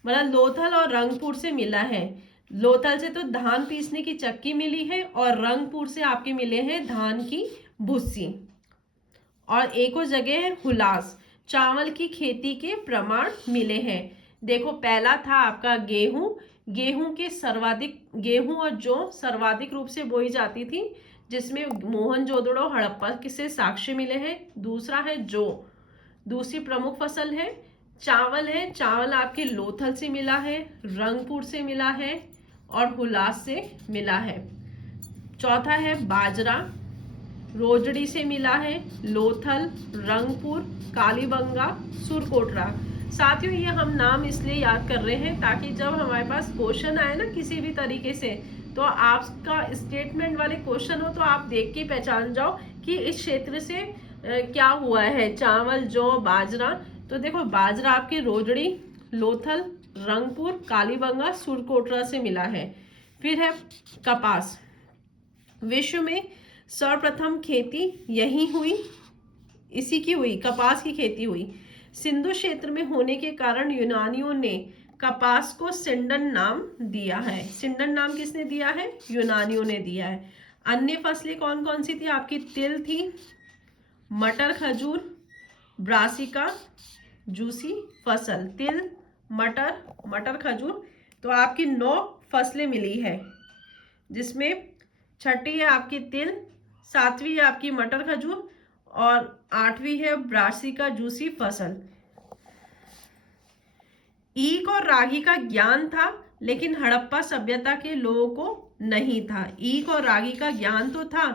मतलब लोथल और रंगपुर से मिला है। लोथल से तो धान पीसने की चक्की मिली है और रंगपुर से आपके मिले हैं धान की भुस्सी। और एक और जगह है हुलास, चावल की खेती के प्रमाण मिले हैं। देखो पहला था आपका गेहूं। गेहूं और जौ सर्वाधिक रूप से बोई जाती थी, जिसमें मोहनजोदड़ो, हड़प्पा से साक्ष्य मिले हैं। दूसरा है जौ, दूसरी प्रमुख फसल है। चावल है, चावल आपके लोथल से मिला है, रंगपुर से मिला है और हुलास से मिला है। चौथा है बाजरा, रोजड़ी से मिला है, लोथल, रंगपुर, कालीबंगा, सुरकोटरा। साथियों ये हम नाम इसलिए याद कर रहे हैं ताकि जब हमारे पास क्वेश्चन आए ना किसी भी तरीके से, तो आपका स्टेटमेंट वाले क्वेश्चन हो तो आप देख के पहचान जाओ कि इस क्षेत्र से क्या हुआ है। चावल, जौ, बाजरा, तो देखो बाजरा आपके रोजड़ी, लोथल, रंगपुर, कालीबंगा, सुरकोटरा से मिला है। फिर है कपास। विश्व में सर्वप्रथम खेती यही हुई, इसी की हुई, कपास की खेती हुई। सिंधु क्षेत्र में होने के कारण यूनानियों ने कपास को सिंडन नाम दिया है। सिंडन नाम किसने दिया है? यूनानियों ने दिया है। अन्य फसलें कौन कौन सी थी आपकी? तिल थी, मटर, खजूर, ब्रासिका, जूसी फसल। तिल, मटर, मटर, खजूर, तो आपकी 9 फसलें मिली है, जिसमें छठी है आपकी तिल, 7वीं है आपकी मटर खजूर और 8वीं है ब्रासिका जूसी फसल। ईख और रागी का ज्ञान था, लेकिन हड़प्पा सभ्यता के लोगों को नहीं था। ईख और रागी का ज्ञान तो था,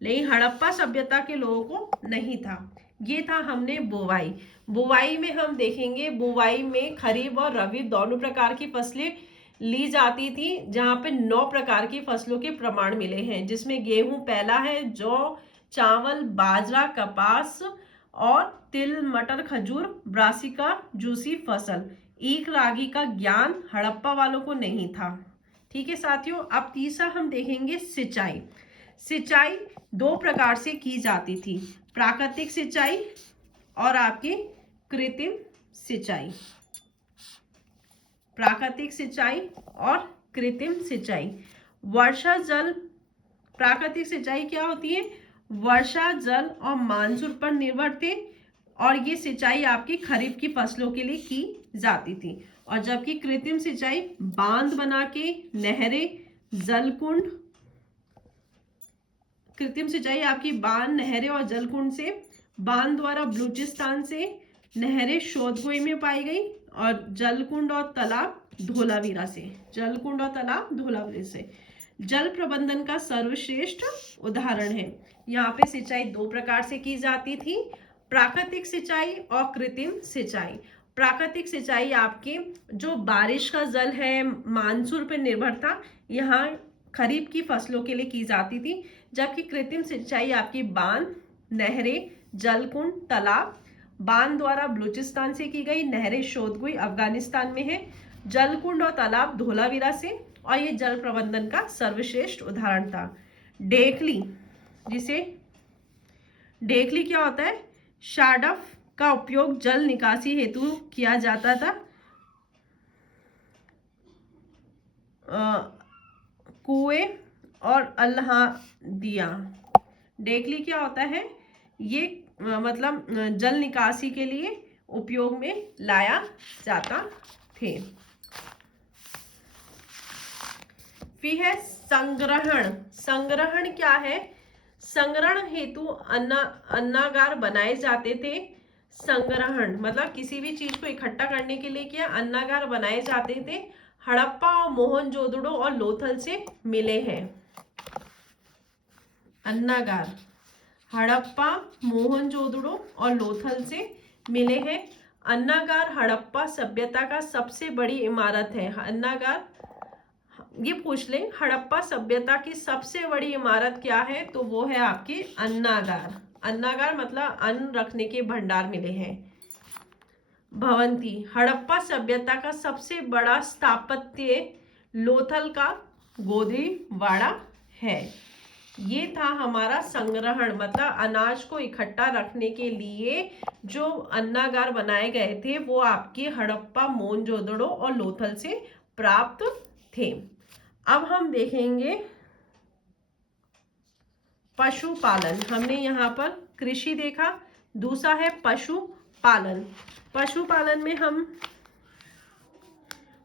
लेकिन हड़प्पा सभ्यता के लोगों को नहीं था। ये था हमने बुवाई। बुवाई में हम देखेंगे, बुवाई में खरीफ और रबी दोनों प्रकार की फसलें ली जाती थी, जहां पे 9 प्रकार की फसलों के प्रमाण मिले हैं, जिसमें गेहूं पहला है, जौ, चावल, बाजरा, कपास और तिल, मटर, खजूर, ब्रासिका जूसी फसल। ईख रागी का ज्ञान हड़प्पा वालों को नहीं था। ठीक है साथियों, अब तीसरा हम देखेंगे सिंचाई। सिंचाई 2 प्रकार से की जाती थी, प्राकृतिक सिंचाई और आपकी कृत्रिम सिंचाई। प्राकृतिक सिंचाई और कृत्रिम सिंचाई। वर्षा जल, प्राकृतिक सिंचाई क्या होती है? वर्षा जल और मानसून पर निर्भर थे, और ये सिंचाई आपकी खरीफ की फसलों के लिए की जाती थी। और जबकि कृत्रिम सिंचाई बांध बना के, नहरें, जलकुंड, कृत्रिम सिंचाई आपकी बांध, नहरें और जलकुंड से, बांध द्वारा बलूचिस्तान से, नहरें शोधगोई में पाई गई, और जलकुंड और तालाब धोलावीरा से, जलकुंड और तालाब धोलावीरा से। जल प्रबंधन का सर्वश्रेष्ठ उदाहरण है। यहाँ पे सिंचाई 2 प्रकार से की जाती थी, प्राकृतिक सिंचाई और कृत्रिम सिंचाई। प्राकृतिक सिंचाई आपके जो बारिश का जल है, मानसून पर निर्भर था, यहाँ खरीफ की फसलों के लिए की जाती थी। जबकि कृत्रिम सिंचाई आपकी बांध, नहरें, जलकुंड, तालाब, बांध द्वारा बलूचिस्तान से की गई, नहरें शोधगोई अफगानिस्तान में है, जलकुंड और तालाब धोलावीरा से, और ये जल प्रबंधन का सर्वश्रेष्ठ उदाहरण था। डेखली, जिसे डेखली क्या होता है? शाडफ का उपयोग जल निकासी हेतु किया जाता था। कुएं और अल्लाहदिया। डेखली क्या होता है? ये मतलब जल निकासी के लिए उपयोग में लाया जाता थे। फिर है संग्रहण। संग्रहण क्या है? संग्रहण हेतु अन्नागार बनाए जाते थे। संग्रहण मतलब किसी भी चीज को इकट्ठा करने के लिए क्या अन्नागार बनाए जाते थे। हड़प्पा और मोहनजोदड़ो और लोथल से मिले हैं। अन्नागार हड़प्पा, मोहनजोदड़ो और लोथल से मिले हैं। अन्नागार हड़प्पा सभ्यता का सबसे बड़ी इमारत है। अन्नागार, ये पूछ लें हड़प्पा सभ्यता की सबसे बड़ी इमारत क्या है, तो वो है आपकी अन्नागार। अन्नागार मतलब अन्न रखने के भंडार मिले हैं। भवंती, हड़प्पा सभ्यता का सबसे बड़ा स्थापत्य लोथल का गोदरीवाड़ा है। ये था हमारा संग्रहण, मतलब अनाज को इकट्ठा रखने के लिए जो अन्नागार बनाए गए थे वो आपके हड़प्पा, मोहनजोदड़ो और लोथल से प्राप्त थे। अब हम देखेंगे पशुपालन। हमने यहाँ पर कृषि देखा, दूसरा है पशुपालन। पशुपालन में हम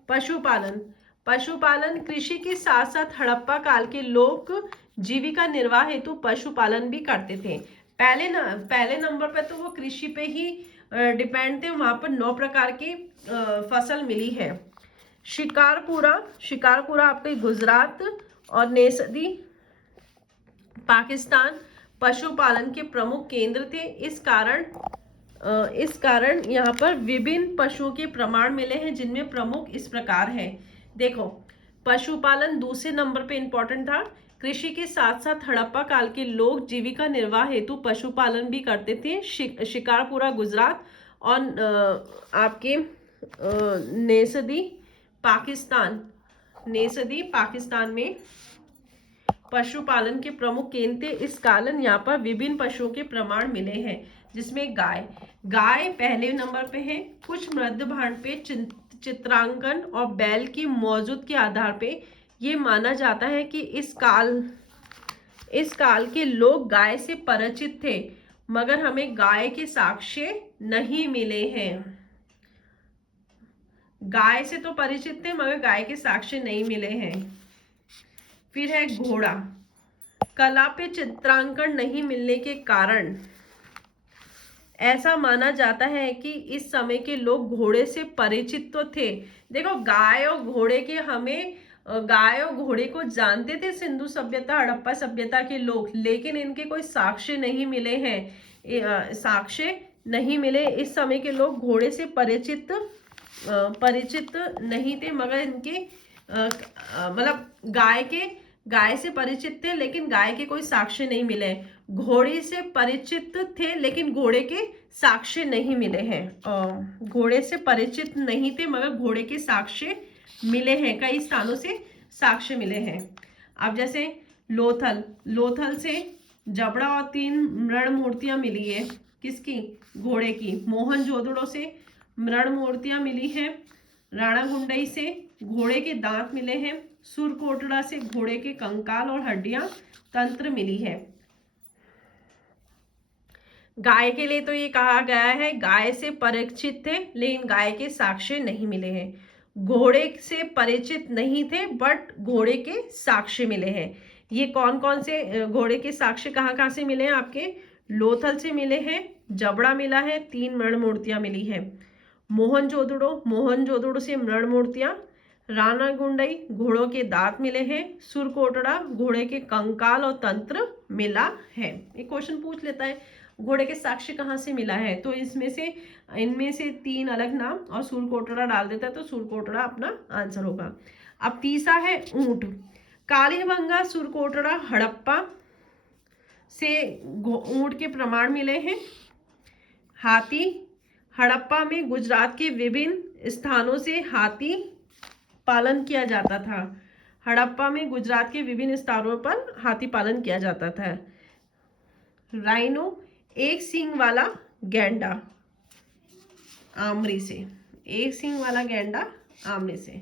पशुपालन कृषि के साथ साथ हड़प्पा काल के लोग जीविका निर्वाह हेतु पशुपालन भी करते थे। पहले नंबर पे तो वो कृषि पे ही डिपेंड थे। वहां पर 9 प्रकार की फसल मिली है। शिकारपुरा आपके गुजरात और नेसदी पाकिस्तान पशुपालन के प्रमुख केंद्र थे। इस कारण यहाँ पर विभिन्न पशुओं के प्रमाण मिले हैं, जिनमें प्रमुख इस प्रकार है। देखो, पशुपालन दूसरे नंबर पे इंपॉर्टेंट था। कृषि के साथ साथ हड़प्पा काल के लोग जीविका निर्वाह हेतु पशुपालन भी करते थे। शिकारपुरा गुजरात और आपके नेसदी पाकिस्तान में पशुपालन के प्रमुख केंद्र थे इस कारण यहाँ पर विभिन्न पशुओं के प्रमाण मिले हैं, जिसमें गाय पहले नंबर पे है। कुछ मृद भांड पे चित्रांकन और बैल की मौजूद के आधार पे ये माना जाता है कि इस काल के लोग गाय से परिचित थे, मगर हमें गाय के साक्ष्य नहीं मिले हैं। गाय से तो परिचित थे मगर गाय के साक्ष्य नहीं मिले हैं। फिर है घोड़ा। कला पे चित्रांकन नहीं मिलने के कारण ऐसा माना जाता है कि इस समय के लोग घोड़े से परिचित तो थे। देखो, गाय और घोड़े को जानते थे सिंधु सभ्यता, हड़प्पा सभ्यता के लोग, लेकिन इनके कोई साक्ष्य नहीं मिले हैं। साक्ष्य नहीं मिले। इस समय के लोग घोड़े से परिचित नहीं थे, मगर इनके मतलब गाय से परिचित थे, लेकिन गाय के कोई साक्ष्य नहीं मिले। घोड़े से परिचित थे लेकिन घोड़े के साक्ष्य नहीं मिले हैं। घोड़े से परिचित नहीं थे मगर घोड़े के साक्ष्य मिले हैं, कई स्थानों से साक्ष्य मिले हैं। अब जैसे लोथल से जबड़ा और 3 मृण मूर्तियां मिली है। किसकी? घोड़े की। मोहनजोदड़ो से मृण मूर्तियां मिली हैं। राणागुंडई से घोड़े के दांत मिले हैं। सुरकोटड़ा से घोड़े के कंकाल और हड्डियां तंत्र मिली है। गाय के लिए तो ये कहा गया है गाय से परिचित थे लेकिन गाय के साक्ष्य नहीं मिले हैं। घोड़े से परिचित नहीं थे बट घोड़े के साक्ष्य मिले हैं। ये कौन कौन से घोड़े के साक्ष्य कहाँ से मिले हैं आपके? लोथल से मिले हैं, जबड़ा मिला है, 3 मृण मूर्तियां मिली है। मोहनजोदड़ो से मृण मूर्तियां। राणागुंडई घोड़ों के दांत मिले हैं। सुरकोटड़ा घोड़े के कंकाल और तंत्र मिला है। एक क्वेश्चन पूछ लेता है घोड़े के साक्ष्य कहाँ से मिला है, तो इनमें से 3 अलग नाम और सुरकोटड़ा डाल देता है तो सुरकोटड़ा अपना आंसर होगा। अब तीसरा है ऊंट। कालीबंगा, सुरकोटड़ा, हड़प्पा से ऊंट के प्रमाण मिले हैं। हाथी। हड़प्पा में गुजरात के विभिन्न स्थानों से हाथी पालन किया जाता था। हड़प्पा में गुजरात के विभिन्न स्थानों पर हाथी पालन किया जाता था। राइनो, एक सींग वाला गैंडा, आमरी से। एक सींग वाला गैंडा आमरी से।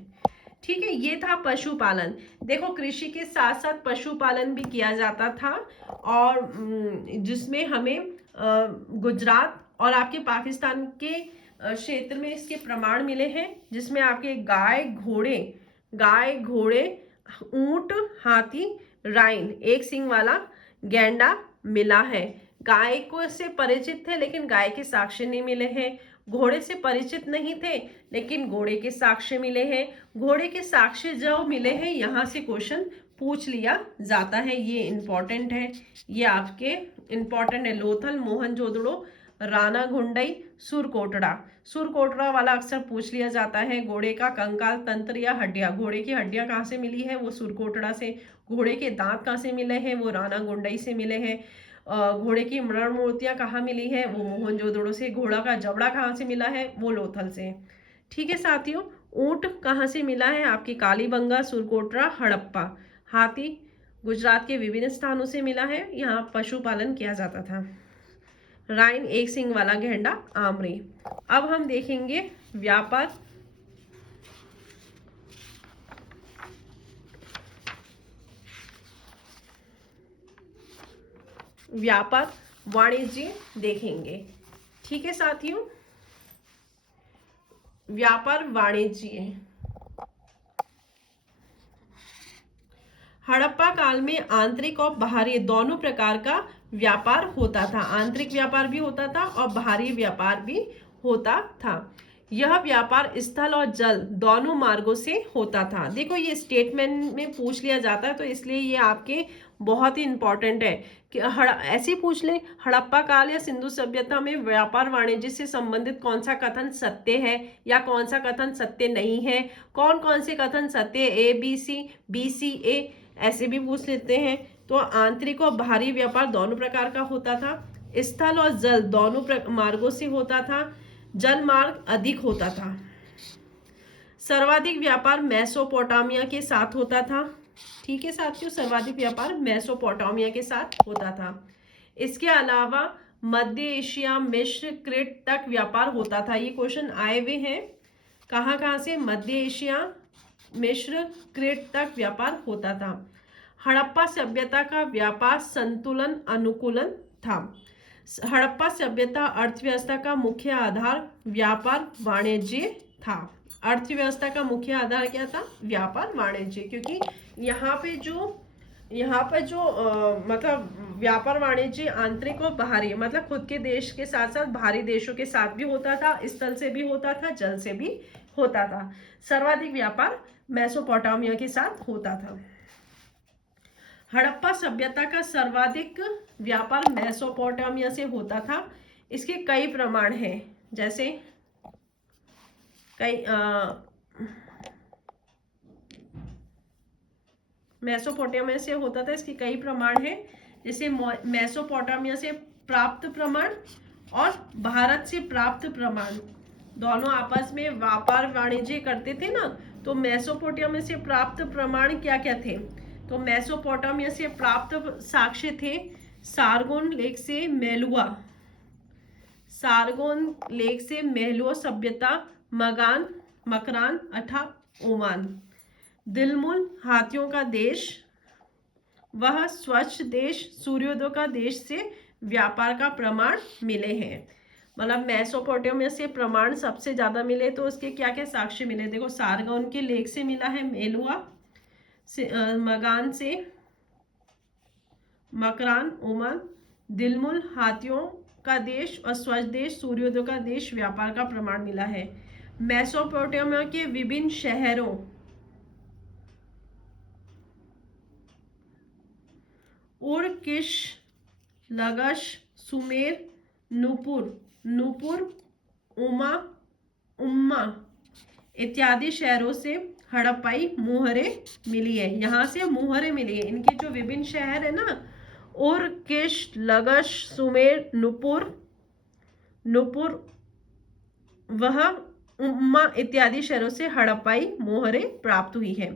ठीक है, ये था पशुपालन। देखो, कृषि के साथ साथ पशुपालन भी किया जाता था और जिसमें हमें गुजरात और आपके पाकिस्तान के क्षेत्र में इसके प्रमाण मिले हैं, जिसमें आपके गाय घोड़े, ऊंट, हाथी, राइन, एक सींग वाला गैंडा मिला है। गाय को से परिचित थे लेकिन गाय के साक्ष्य नहीं मिले हैं। घोड़े से परिचित नहीं थे लेकिन घोड़े के साक्ष्य मिले हैं। घोड़े के साक्ष्य जो मिले हैं यहाँ से क्वेश्चन पूछ लिया जाता है। ये इंपॉर्टेंट है, ये आपके इंपॉर्टेंट है। लोथल, मोहनजोदड़ो, राणागुंडई, सुरकोटड़ा वाला अक्सर पूछ लिया जाता है। घोड़े का कंकाल, तंत्र या हड्डियां। घोड़े की हड्डियां कहाँ से मिली है? वो सुरकोटड़ा से। घोड़े के दांत कहाँ से मिले हैं? वो राणागुंडई से मिले हैं। घोड़े की मृण मूर्तियां कहाँ मिली है? वो मोहनजोदड़ो से। घोड़ा का जबड़ा कहाँ से मिला है? वो लोथल से। ठीक है साथियों, ऊंट कहाँ से मिला है? आपकी कालीबंगा, सुरकोटड़ा, हड़प्पा। हाथी गुजरात के विभिन्न स्थानों से मिला है, यहाँ पशुपालन किया जाता था। राइन, एक सींग वाला गैंडा, आमरी। अब हम देखेंगे व्यापार। वाणिज्य देखेंगे। ठीक है साथियों, व्यापार वाणिज्य। हड़प्पा काल में आंतरिक और बाहरी दोनों प्रकार का व्यापार होता था। आंतरिक व्यापार भी होता था और बाहरी व्यापार भी होता था। यह व्यापार स्थल और जल दोनों मार्गों से होता था। देखो, ये स्टेटमेंट में पूछ लिया जाता है तो इसलिए ये आपके बहुत ही इंपॉर्टेंट है कि ऐसे पूछ ले, हड़प्पा काल या सिंधु सभ्यता में व्यापार वाणिज्य से संबंधित कौन सा कथन सत्य है या कौन सा कथन सत्य नहीं है, कौन कौन से कथन सत्य, ABC, BCA, ऐसे भी पूछ लेते हैं। तो आंतरिक और बाहरी व्यापार दोनों प्रकार का होता था। स्थल और जल दोनों मार्गों से होता था। जल मार्ग अधिक होता था। सर्वाधिक व्यापार मेसोपोटामिया के साथ होता था। ठीक है साथियों, सर्वाधिक व्यापार मेसोपोटामिया के साथ होता था। इसके अलावा मध्य एशिया, मिस्र, क्रेट तक व्यापार होता था। ये क्वेश्चन आए हुए हैं, कहाँ कहाँ से? मध्य एशिया, मिस्र, क्रेट तक व्यापार होता था। हड़प्पा सभ्यता का व्यापार संतुलन अनुकूलन था। हड़प्पा सभ्यता अर्थव्यवस्था का मुख्य आधार व्यापार वाणिज्य था। अर्थव्यवस्था का मुख्य आधार क्या था? व्यापार वाणिज्य, क्योंकि यहाँ पे जो मतलब व्यापार वाणिज्य आंतरिक और बाहरी, मतलब खुद के देश के साथ साथ बाहरी देशों के साथ भी होता था, स्थल से भी होता था, जल से भी होता था। सर्वाधिक व्यापार मेसोपोटामिया के साथ होता था। हड़प्पा सभ्यता का सर्वाधिक व्यापार मेसोपोटामिया से होता था। इसके कई प्रमाण हैं, जैसे मेसोपोटामिया से होता था, इसके कई प्रमाण हैं, जैसे मेसोपोटामिया से प्राप्त प्रमाण और भारत से प्राप्त प्रमाण, दोनों आपस में व्यापार वाणिज्य करते थे ना। तो मेसोपोटामिया से प्राप्त प्रमाण क्या क्या थे? तो मेसोपोटामिया से प्राप्त साक्ष्य थे सारगोन लेक से मेलुआ, सारगोन लेक से मेलुआ सभ्यता, मकरान अर्थात ओमान, दिलमुल हाथियों का देश, वह स्वच्छ देश, सूर्योदय का देश से व्यापार का प्रमाण मिले हैं। मतलब मेसोपोटामिया से प्रमाण सबसे ज्यादा मिले, तो उसके क्या क्या साक्ष्य मिले? देखो, सारगोन के लेक से मिला है मेलुआ से, मगान से मकरान ओमान, दिलमुल हाथियों का देश और स्वच्छ देश, सूर्योदय का देश व्यापार का प्रमाण मिला है। मेसोपोटामिया के विभिन्न शहरों उर, किश, लगश, सुमेर, नूपुर, उम्मा इत्यादि शहरों से हड़प्पाई मुहरें मिली है। यहाँ से मुहरें मिली है। इनके जो विभिन्न शहर है ना, उर, किश, लगश, सुमेर, नूपुर, वह उम्मा इत्यादि शहरों से हड़प्पाई मोहरें प्राप्त हुई है।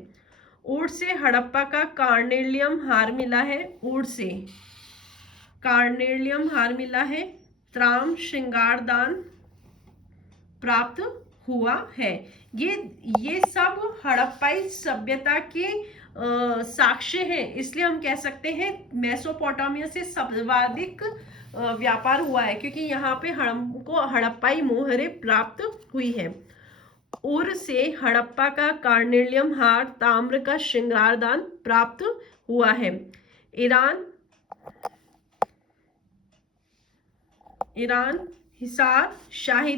ऊर्ट से हड़प्पा का कार्नेलियम हार मिला है। ऊर्ट से कार्नेलियम हार मिला है। त्राम श्रृंगारदान प्राप्त हुआ है। ये सब हड़प्पाई सभ्यता के साक्ष्य हैं, इसलिए हम कह सकते हैं मेसोपोटामिया से सर्वाधिक व्यापार हुआ है, क्योंकि यहाँ पे हमको हड़प्पाई मोहरें प्राप्त हुई है। उर से हड़प्पा का कार्नेलियम हार, ताम्र का श्रृंगारदान प्राप्त हुआ है। ईरान हिसार, शाही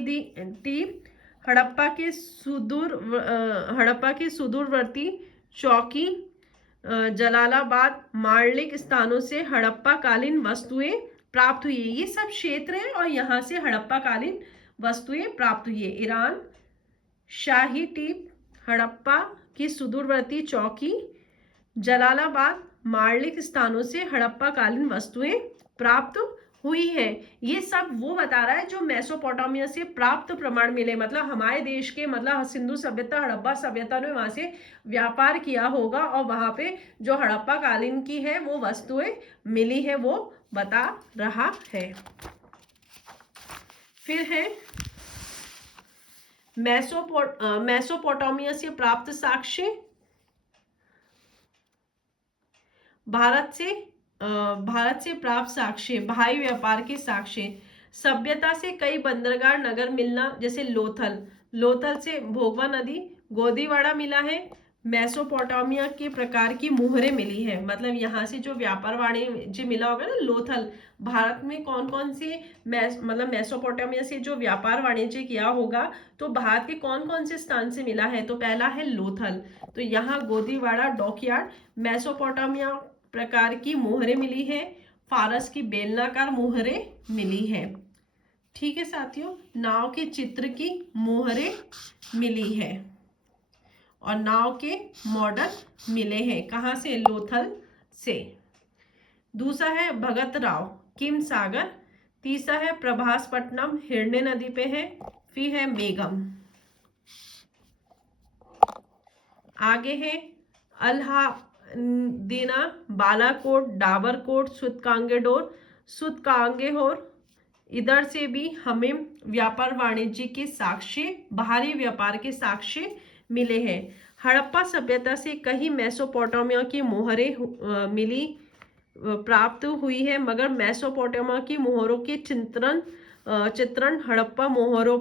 टीप, हड़प्पा के सुदूरवर्ती चौकी, जलालाबाद, मार्लिक स्थानों से हड़प्पा कालीन वस्तुएं प्राप्त हुई है। ये सब क्षेत्र है और यहाँ से हड़प्पा कालीन वस्तुएं प्राप्त हुई है। ईरान, शाही टीप, हड़प्पा की सुदूरवर्ती चौकी, जलालाबाद, मार्लिक स्थानों से हड़प्पा कालीन वस्तुएं प्राप्त हुई है। ये सब वो बता रहा है जो मेसोपोटामिया से प्राप्त प्रमाण मिले, मतलब हमारे देश के, मतलब सिंधु सभ्यता, हड़प्पा सभ्यता ने वहां से व्यापार किया होगा और वहां पे जो हड़प्पा कालीन की है वो वस्तुएं मिली है, वो बता रहा है। फिर है मेसोपोटामिया से प्राप्त साक्ष्य। भारत से प्राप्त साक्ष्य, भाई व्यापार के साक्ष्य, सभ्यता से कई बंदरगाह नगर मिलना, जैसे लोथल से भोगवा नदी, गोदीवाड़ा मिला है। मेसोपोटामिया के प्रकार की मुहरें मिली है, मतलब यहाँ से जो व्यापार वाणिज्य मिला होगा ना, लोथल, भारत में कौन कौन से मतलब मेसोपोटामिया से जो व्यापार वाणिज्य किया होगा, तो भारत के कौन कौन से स्थान से मिला है? तो पहला है लोथल, तो यहाँ गोदीवाड़ा डॉकयार्ड, मेसोपोटामिया प्रकार की मोहरें मिली है। फारस की बेलनाकार मोहरें मिली है। ठीक है साथियों, नाव के चित्र की मोहरें मिली है और नाव के मॉडल मिले हैं। कहाँ से? लोथल से। दूसरा है भगत राव, किम सागर। तीसरा है प्रभासपट्टनम, हिरण्य नदी पे है। फिर है मेगम। आगे है देना, बालाकोट, डाबरकोट, सूतकांगेडोर, सूतकांगेहोर, इधर से भी हमें व्यापार वाणिज्य के साक्ष्य, बाहरी व्यापार के साक्ष्य मिले हैं। हड़प्पा सभ्यता से कई मेसोपोटामिया की मोहरें प्राप्त हुई है, मगर मेसोपोटामिया की मोहरों के चित्रण हड़प्पा मोहरों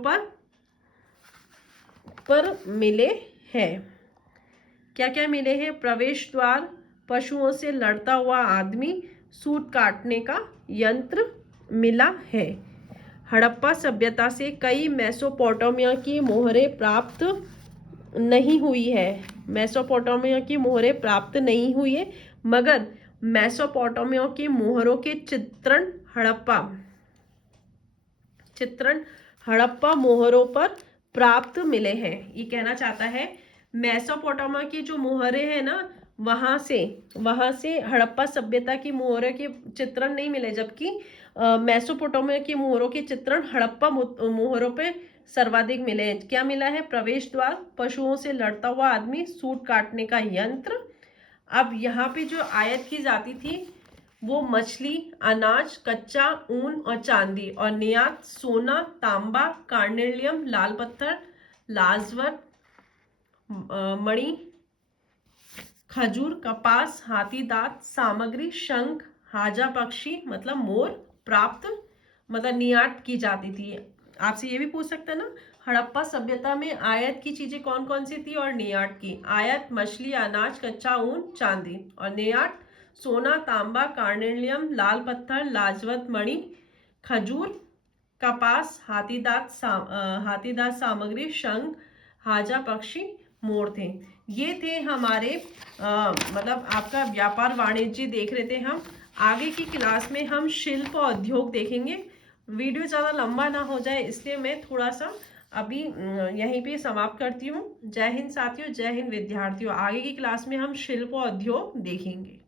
पर मिले हैं। क्या क्या मिले हैं? प्रवेश द्वार, पशुओं से लड़ता हुआ आदमी, सूत काटने का यंत्र मिला है। हड़प्पा सभ्यता से कई मेसोपोटामिया की मोहरें प्राप्त नहीं हुई है। मेसोपोटामिया की मोहरें प्राप्त नहीं हुई है, मगर मेसोपोटामिया की मोहरों के चित्रण हड़प्पा मोहरों पर प्राप्त मिले हैं। ये कहना चाहता है मेसोपोटामिया की जो मोहरें हैं ना, वहां से हड़प्पा सभ्यता की मोहरों के चित्रण नहीं मिले, जबकि मेसोपोटामिया की मोहरों के चित्रण हड़प्पा मोहरों पे सर्वाधिक मिले हैं। क्या मिला है? प्रवेश द्वार, पशुओं से लड़ता हुआ आदमी, सूत काटने का यंत्र। अब यहाँ पे जो आयात की जाती थी वो मछली, अनाज, कच्चा ऊन और चांदी, और निर्यात सोना, तांबा, कार्नेलियम, लाल पत्थर, लाजवत, मणि, खजूर, कपास, हाथी दांत सामग्री, शंख, हाजा पक्षी मतलब मोर प्राप्त मतलब निर्यात की जाती थी। आपसे ये भी पूछ सकता है ना, हड़प्पा सभ्यता में आयात की चीजें कौन कौन सी थी और निर्यात की? आयात मछली, अनाज, कच्चा ऊन, चांदी, और निर्यात सोना, तांबा, कार्नेलियम, लाल पत्थर, लाजवत, मणि, खजूर, कपास, हाथीदांत सामग्री, शंख, हाजा पक्षी, मोर थे। ये थे हमारे मतलब आपका व्यापार वाणिज्य देख रहे थे हम। आगे की क्लास में हम शिल्प और उद्योग देखेंगे। वीडियो ज़्यादा लंबा ना हो जाए इसलिए मैं थोड़ा सा अभी यहीं पे समाप्त करती हूँ। जय हिंद साथियों, जय हिंद विद्यार्थियों। आगे की क्लास में हम शिल्प और उद्योग देखेंगे।